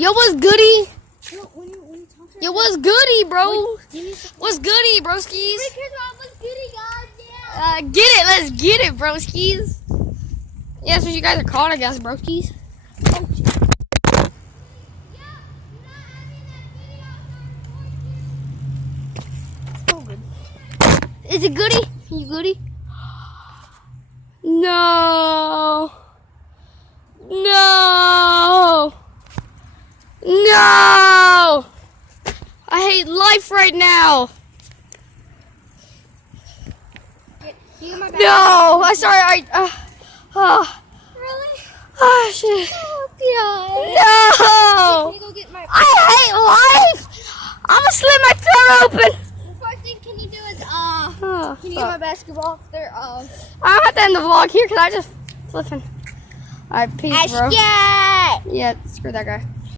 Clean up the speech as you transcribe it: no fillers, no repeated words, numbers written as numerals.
Yo, what's goody? When you talk to Yo, what's goody, bro? me, What's goody, broskies? what's goody, guys? Yeah. Get it, let's get it, broskies. Yeah, that's what you guys are called, I guess, broskies. Oh, good. Is it goody? You goody? No. No. No. I hate life right now. You my No, I'm sorry. Really? Oh shit. Oh, No. Can you go get my? I hate life. I'm gonna slit my throat open. The first thing can you do is Oh, can you get my basketball off there? I don't have to end the vlog here because I just flipping. Alright, peace, bro. Yeah. Yeah, screw that guy.